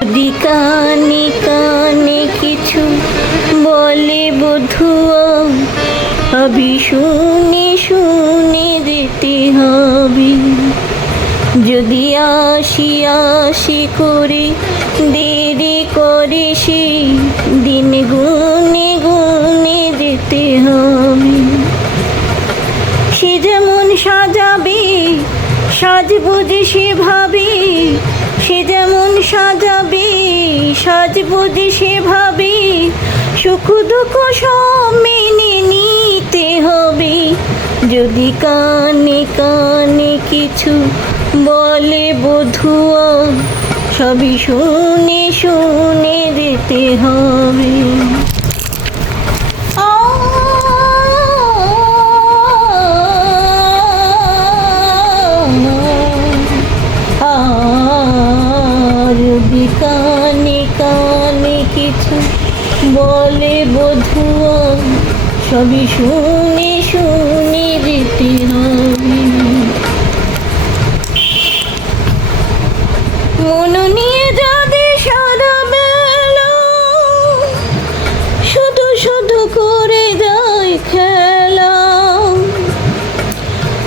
যদি কানে কানে কিছু বলে বধুয়া, আবি শুনে শুনে যেতে হবে। যদি আসি আসি করে দেরি করে সে দিন গুনে গুনে যেতে হবে। সে যেমন সাজাবে সাজবো যে সেভাবে, সে যেমন সাজাবে সাজবো যে সেভাবে, সুখ দুঃখ সব মেনে নিতে হবে। যদি কানে কানে কিছু বলে বধুয়া, সবই শুনে শুনে যেতে হবে। যদি কানে কানে কিছু বলে বধুয়া, সবই শুনে শুনে যেতে হবে। মন নিয়ে যাবে সারা বেলা, শুধু শুধু করে যায় খেলা।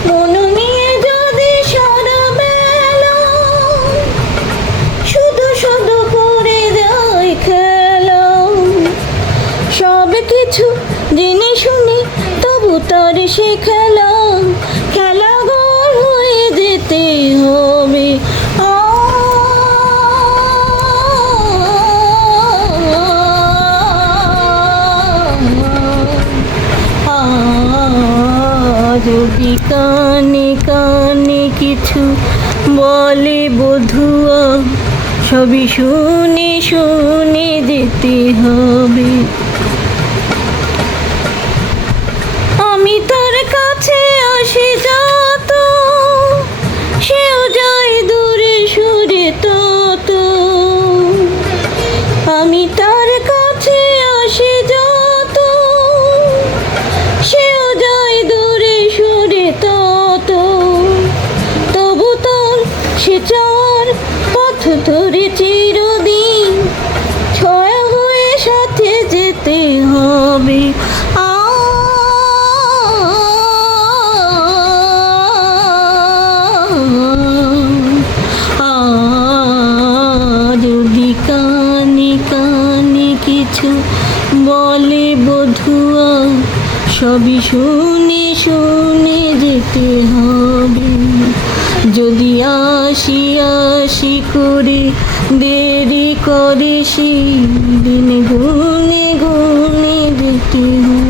মন নিয়ে যাবে সারা বেলা, শুধু শুধু করে যায় খেলা। সব কিছু জেনে শুনে তবু তার সে খেলা, খেলাঘর হয়ে যেতে হবে। যদি কানে কানে কিছু বলে বধুয়া, সবই শুনে শুনে যেতে হবে। আমি তার কাছে আসি যত, সেও যায় দূরে সুরে তত। আমি তার কাছে আসি যত, সেও যায় দূরে সুরে তত। তবু তার সে চার পথ ধরে চিরদিন ছয় হয়ে সাথে যেতে হবে। যদি কানে কানে কিছু বলে বধুয়া, সবই শুনে শুনে যেতে হবে। যদি আসি আসি করে দেরি করে সে দিন গুনে গুনে যেতে হবে।